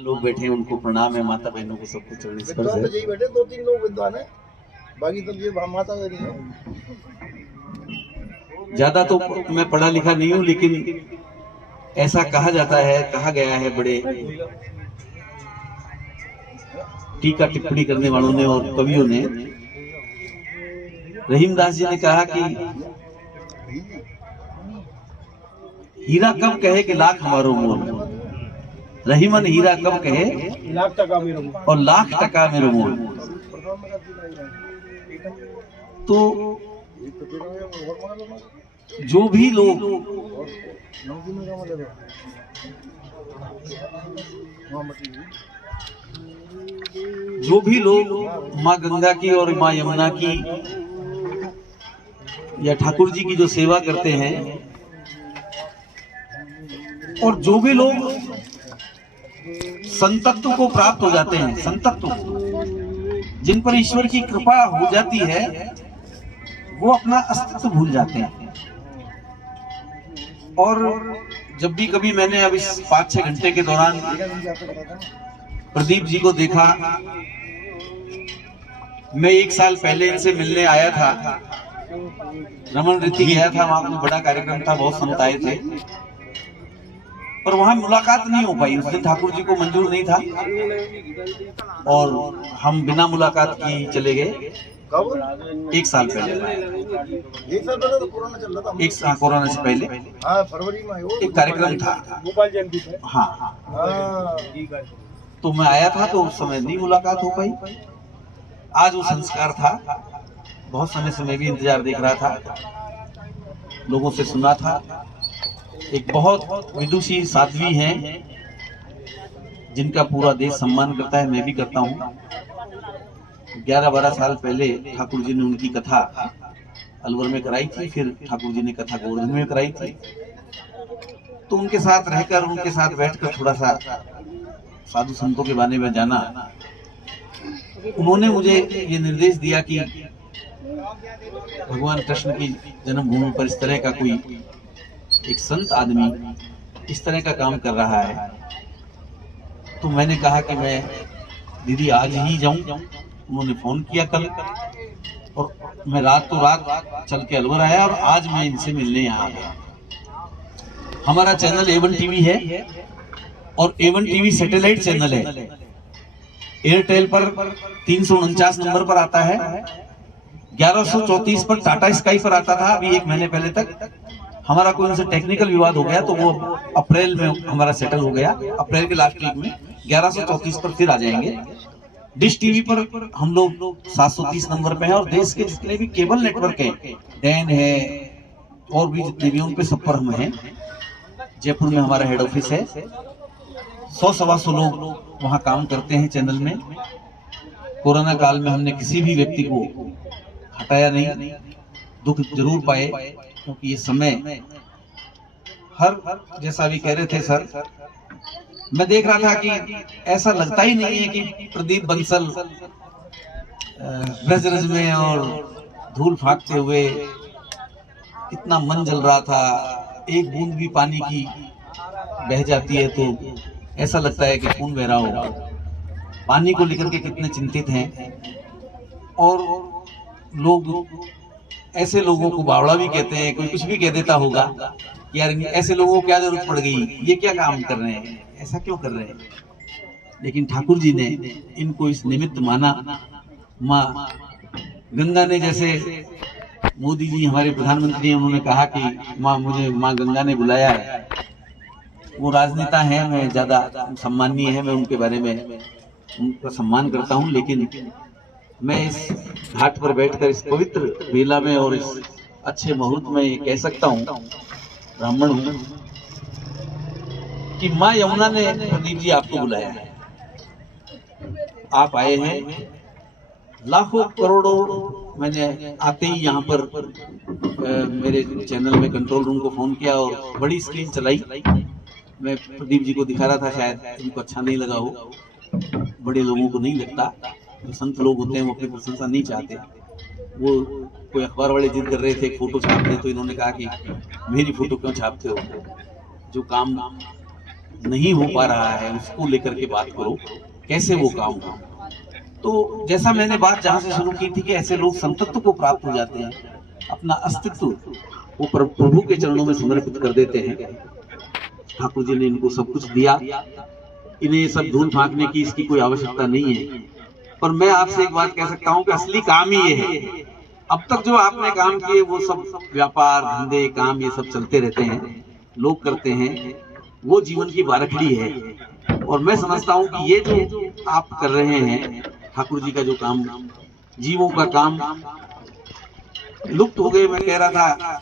लोग बैठे हैं उनको प्रणाम है, माता बहनों को सबको चरण स्पर्श है। बैठे 2-3 लोग विद्वान है, बाकी सब ये माता नहीं है। ज्यादा तो मैं पढ़ा लिखा नहीं हूँ, लेकिन ऐसा कहा जाता है, कहा गया है बड़े टीका टिप्पणी करने वालों ने और कवियों ने, रहीमदास जी ने कहा कि हीरा कब कहे कि लाख हमारो मोल, रहीमन हीरा कब कहे लाख टका मेरो मोल और लाख टका मेरो मोल। तो जो भी लोग माँ गंगा की और माँ यमुना की या ठाकुर जी की जो सेवा करते हैं, और जो भी लोग संतत्व को प्राप्त हो जाते हैं, संतत्व जिन पर ईश्वर की कृपा हो जाती है, वो अपना अस्तित्व भूल जाते हैं। और जब भी कभी मैंने अब इस 5-6 घंटे के दौरान प्रदीप जी को देखा, मैं 1 साल पहले इनसे मिलने आया था, रमन रीति गया था, वहां पर बड़ा कार्यक्रम था, बहुत संत आए थे, पर वहां मुलाकात नहीं हो पाई। उस दिन ठाकुर जी को मंजूर नहीं था और हम बिना मुलाकात की चले गए। 1 साल पहले, 1 साल पहले तो कोरोना चल रहा था। कोरोना से पहले फरवरी में एक कार्यक्रम था, गोपाल जयंती पे। हाँ, तो मैं आया था, तो उस समय नहीं मुलाकात हो पाई। आज वो संस्कार था, बहुत समय से मैं भी इंतजार देख रहा था, लोगों से सुना था। एक बहुत विदुषी साध्वी हैं जिनका पूरा देश सम्मान करता है, मैं भी करता हूँ। 11-12 साल पहले ठाकुर जी ने उनकी कथा अलवर में कराई थी, फिर ठाकुर जी ने कथा गोवर्धन में कराई थी। तो उनके साथ रहकर, उनके साथ बैठकर थोड़ा सा साधु संतों के बारे में जाना। उन्होंने मुझे ये निर्देश दिया कि भगवान कृष्ण की जन्मभूमि पर इस तरह का कोई एक संत आदमी इस तरह का काम कर रहा है। तो मैंने कहा कि मैं दीदी आज ही जाऊं। उन्होंने फोन किया कल, और मैं रात चल के अलवर आया, और आज मैं इनसे मिलने यहाँ आ गया। हमारा चैनल A1 टीवी है, और A1 टीवी सैटेलाइट चैनल है। एयरटेल पर 349 नंबर पर आता है, 1134 पर टाटा स्काई पर आता था अभी 1 महीने पहले तक। हमारा कोई उनसे टेक्निकल विवाद हो गया, तो वो अप्रैल में हमारा सेटल हो गया। अप्रैल के लास्ट वीक में 1134 पर फिर आ जाएंगे। डिश टीवी पर हम लोग 730 नंबर पे हैं, और देश के जितने भी केबल नेटवर्क हैं, डैन है और भी जितने भी, उन पे सब पर हम हैं। जयपुर में हमारा हेड ऑफिस है। 100-125 लोग वहाँ काम करते हैं चैनल में। कोरोना काल में हमने किसी भी व्यक्ति को हटाया नहीं। दुख जरूर पाए, क्योंकि ये समय हर, जैसा भी कह रहे थे सर, मैं देख रहा था कि ऐसा लगता ही नहीं है कि प्रदीप बंसल ब्रजरज में और धूल फाकते हुए इतना मन जल रहा था। एक बूंद भी पानी की बह जाती है तो ऐसा लगता है कि खून बह रहा हो। पानी को लेकर के कितने चिंतित हैं, और लोग ऐसे लोगों को बावड़ा भी कहते हैं। कोई कुछ भी कह देता होगा कि यार ऐसे लोगों को क्या जरूरत पड़ गई, ये क्या काम कर रहे हैं, ऐसा क्यों कर रहे हैं। लेकिन ठाकुर जी ने इनको इस निमित्त माना। माँ गंगा ने, जैसे मोदी जी हमारे प्रधानमंत्री हैं, उन्होंने कहा कि मुझे माँ गंगा ने बुलाया है। वो राजनेता हैं, मैं ज्यादा सम्मानीय है, मैं उनके बारे में उनका सम्मान करता हूँ, लेकिन मैं इस घाट पर बैठकर इस पवित्र बेला में और इस अच्छे मुहूर्त में ये कह सकता हूँ, ब्राह्मण हूँ, कि माँ यमुना ने प्रदीप जी आपको बुलाया है। आप आए हैं। लाखों करोड़ों, मैंने आते ही यहाँ पर मेरे चैनल में कंट्रोल रूम को फोन किया और बड़ी स्क्रीन चलाई। मैं प्रदीप जी को दिखा रहा था, शायद उनको अच्छा नहीं लगा हो। बड़े लोगों को नहीं लगता, जो संत लोग होते हैं वो अपनी प्रशंसा नहीं चाहते। वो कोई अखबार वाले जिद कर रहे थे फोटो छाप दे, तो इन्होंने कहा कि मेरी फोटो क्यों छापते हो, जो काम नहीं हो पा रहा है उसको लेकर के बात करो, कैसे वो काम हो। तो जैसा मैंने बात जहां से शुरू की थी कि ऐसे लोग संतत्व को प्राप्त हो जाते हैं, अपना अस्तित्व वो प्रभु के चरणों में समर्पित कर देते हैं। ठाकुर जी ने इनको सब कुछ दिया, इन्हें सब धूल फांकने की इसकी कोई आवश्यकता नहीं है। पर मैं आपसे एक बात कह सकता हूं कि असली काम ही ये है। अब तक जो आपने काम किए वो सब व्यापार धंधे काम ये सब चलते रहते हैं, लोग करते हैं, वो जीवन की बारखड़ी है। और मैं समझता हूं कि ये जो आप कर रहे हैं ठाकुर जी का जो काम, जीवों का काम लुप्त हो गए। मैं कह रहा था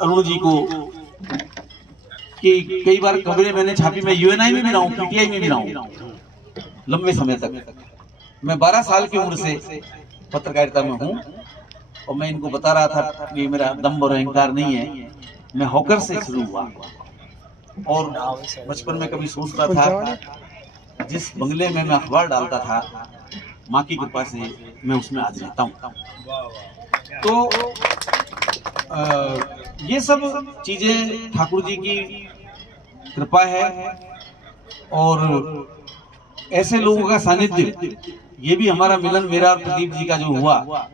अरुण जी को कि कई बार खबरें मैंने छापी, मैं यूएनआई में भी रहा हूँ, पीटीआई में भी रहा हूँ लंबे समय तक। मैं 12 साल की उम्र से पत्रकारिता में हूँ और मैं इनको बता रहा था कि मेरा दम और अहंकार नहीं है, मैं हॉकर से शुरू हुआ। और बचपन में कभी सोचता था जिस बंगले में मैं अखबार डालता था, माँ की कृपा से मैं उसमें आज रहता हूँ। तो ये सब चीजें ठाकुर जी की कृपा है। और ऐसे लोगों का सानिध्य, ये भी हमारा मिलन मेरा और प्रदीप जी का जो हुआ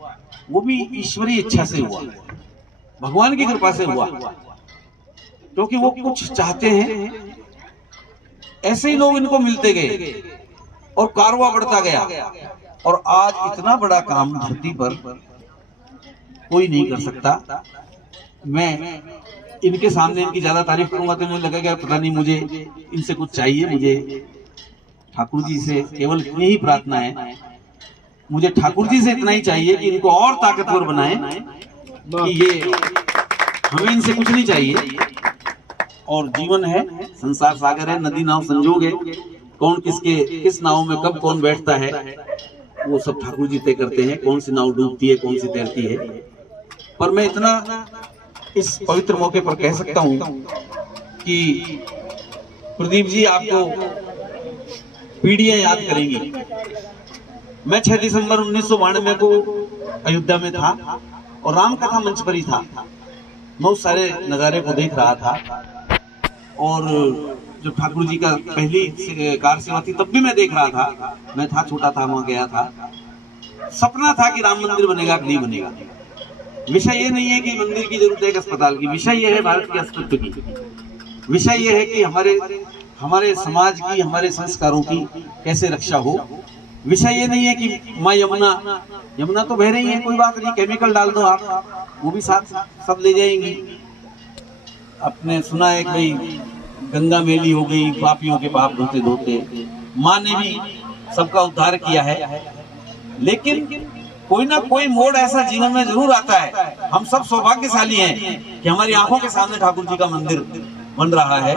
वो भी ईश्वरीय इच्छा से हुआ, भगवान की कृपा से हुआ, क्योंकि वो कुछ चाहते हैं। ऐसे ही लोग इनको मिलते गए और कारवां बढ़ता गया और आज इतना बड़ा काम धरती पर कोई नहीं कर सकता। मैं इनके सामने इनकी ज्यादा तारीफ करूंगा तो मुझे लगेगा पता नहीं मुझे इनसे कुछ चाहिए। मुझे ठाकुर जी से केवल इतनी ही प्रार्थना है, मुझे ठाकुर जी से इतना ही चाहिए कि इनको और ताकतवर बनाएं, कि ये हमें इनसे कुछ नहीं चाहिए। और जीवन है, संसार सागर है, नदी नाव संजोग है, कौन किस नाव में कब कौन बैठता है वो सब ठाकुर जी तय करते हैं, कौन सी नाव डूबती है कौन सी तैरती है। पर मैं इतना इस पवित्र मौके पर कह सकता हूं कि प्रदीप जी आपको पीढ़ियां याद करेंगी। मैं 6 दिसंबर 1992 को अयोध्या में था और राम कथा मंच पर ही था। मैं उस सारे नज़ारे को देख रहा था और जब ठाकुर जी का पहली कार सेवा थी तब भी मैं देख रहा था। मैं था छोटा था, वहां गया था। सपना था कि राम मंदिर बनेगा कि नहीं बनेगा। विषय ये नहीं है कि मंदिर की जरूरत है एक अस्पताल की, विषय ये है भारत के अस्तित्व की। विषय ये है कि हमारे समाज की, हमारे संस्कारों की कैसे रक्षा हो। विषय ये नहीं है कि माँ यमुना तो बह रही है, कोई बात नहीं, केमिकल डाल दो आप, वो भी साथ सब ले जाएंगी। आपने सुना है कि भाई गंगा मेली हो गई, पापियों के पाप धोते धोते। माँ ने भी सबका उद्धार किया है, लेकिन कोई ना कोई मोड़ ऐसा जीवन में जरूर आता है। हम सब सौभाग्यशाली हैं कि हमारी आंखों के सामने ठाकुर जी का मंदिर बन रहा है।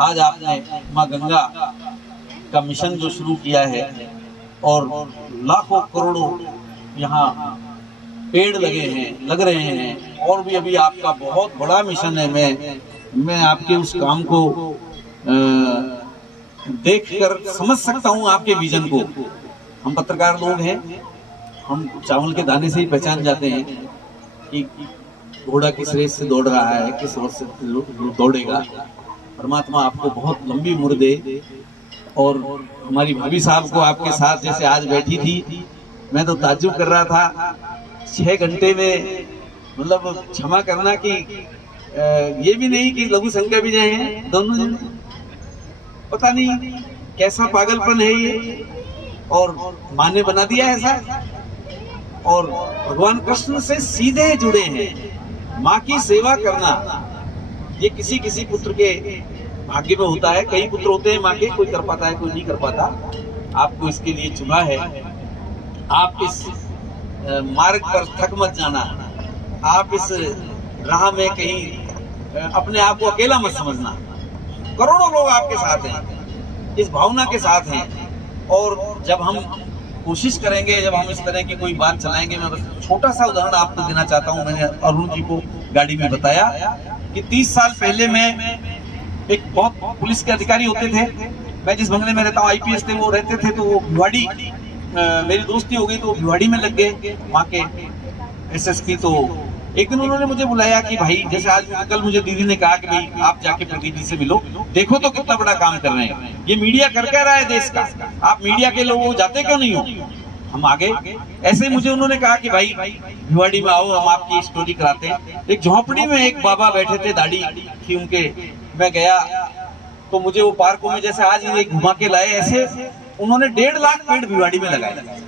आज आपने माँ गंगा का मिशन जो शुरू किया है और लाखों करोड़ों यहाँ पेड़ लग रहे हैं, और भी अभी आपका बहुत बड़ा मिशन है। मैं आपके उस काम को देखकर समझ सकता हूँ, आपके विजन को। हम पत्रकार लोग हैं, हम चावल के दाने से ही पहचान जाते हैं कि घोड़ा किस रेस से दौड़ रहा है, किस ओर से दौड़ेगा। परमात्मा आपको बहुत लंबी उम्र दे। और हमारी भाभी साहब को आपके साथ जैसे आज बैठी थी, मैं तो ताज्जुब कर रहा था 6 घंटे में। मतलब क्षमा करना कि ये भी नहीं कि लघु संख्या भी जाए हैं दोनों जन, पता नहीं कैसा पागलपन है ये। और माँ ने बना दिया ऐसा, और भगवान कृष्ण से सीधे जुड़े हैं। माँ की सेवा करना ये किसी किसी पुत्र के भाग्य में होता है। कई पुत्र होते हैं माँ के, कोई कर पाता है कोई नहीं कर पाता। आपको इसके लिए चुना है। आप इस मार्ग पर थक मत जाना, आप इस राह में कहीं अपने आप को अकेला मत समझना। करोड़ों लोग आपके साथ हैं, इस भावना के साथ हैं। और जब हम कोशिश करेंगे, जब हम इस तरह की कोई बात चलाएंगे, मैं बस छोटा सा उदाहरण आपको देना चाहता हूँ। मैंने अरुण जी को गाड़ी में बताया कि 30 साल पहले मैं एक बहुत पुलिस के अधिकारी होते थे, मैं जिस बंगले में रहता हूँ IPS थे, वो रहते थे। तो वो भिवाड़ी मेरी दोस्ती हो गई तो भिवाड़ी में लग गए। वहाँ के SSP तो एक दिन उन्होंने मुझे बुलाया कि भाई जैसे आज कल मुझे दीदी ने कहा कि भाई आप जाके प्रदीप जी से मिलो, देखो तो कितना बड़ा काम कर रहे हैं, ये मीडिया कर क्या रहा है देश का, आप मीडिया के लोग जाते क्यों नहीं हो। हम आगे ऐसे ही मुझे उन्होंने कहा कि भाई भिवाड़ी में आओ, हम आपकी स्टोरी कराते हैं। एक झोंपड़ी में एक बाबा बैठे थे, दाढ़ी थी उनके, मैं गया तो मुझे वो पार्कों में जैसे आज ये घुमा के लाए, ऐसे उन्होंने 1.5 लाख पेड़ भिवाड़ी में लगाए।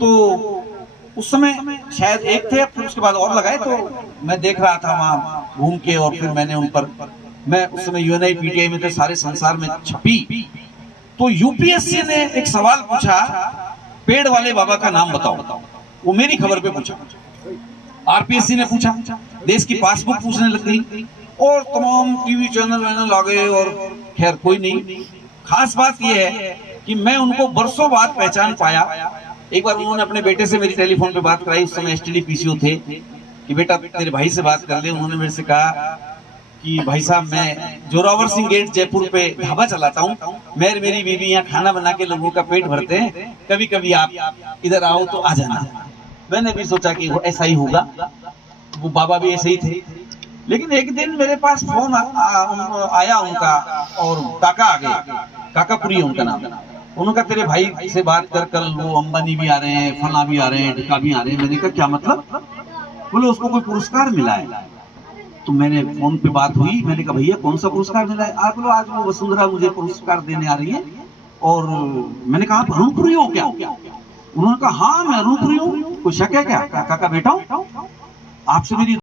तो उस समय शायद एक थे, फिर उसके बाद और लगाए। तो मैं देख रहा था वहां घूम के, और फिर मैंने उन पर, मैं उस समय यूएनआई पीटीआई में थे, सारे संसार में छपी। तो यूपीएससी ने एक सवाल पूछा, पेड़ वाले बाबा का नाम बताओ, वो मेरी खबर पे पूछा। आरपीएससी ने पूछा, देश की पासबुक पूछने लग गई, और तमाम टीवी चैनल वैनल आ गए, और खैर कोई नहीं। खास बात यह है कि मैं उनको बरसों बाद पहचान पाया। एक बार उन्होंने अपने बेटे से मेरी टेलीफोन पे बात कराई, उस समय एसटीडी पीसीओ थे, कि बेटा तेरे भाई से बात कर ले। उन्होंने मेरे से कहा कि भाई साहब मैं जोरावर सिंह गेट जयपुर पे ढाबा चलाता हूँ, मेरी बीवी यहाँ खाना बना के लोगों का पेट भरते हैं, कभी कभी आप इधर आओ तो आ जाना। मैंने भी सोचा कि वो ऐसा ही होगा, वो बाबा भी ऐसे ही थे। लेकिन एक दिन मेरे पास फोन आया उनका, और काका आ गए, काकापुरी उनका नाम। उन्होंने कहा तेरे भाई से बात कर, कल वो अंबानी भी आ रहे हैं, फला भी आ रहे हैं, ढिका भी आ रहे हैं। मैंने कहा क्या मतलब? बोले उसको कोई पुरस्कार मिला है। तो मैंने फोन पे बात हुई, मैंने कहा भैया कौन सा पुरस्कार मिला है? आप लोग आज वो वसुंधरा मुझे पुरस्कार देने आ रही है। और मैंने कहा आप अरुणपुरी हो क्या? उन्होंने कहा हाँ मैं अरुणपुरी हूँ, कोई शक है क्या? काका बेटा हूँ, आपसे मेरी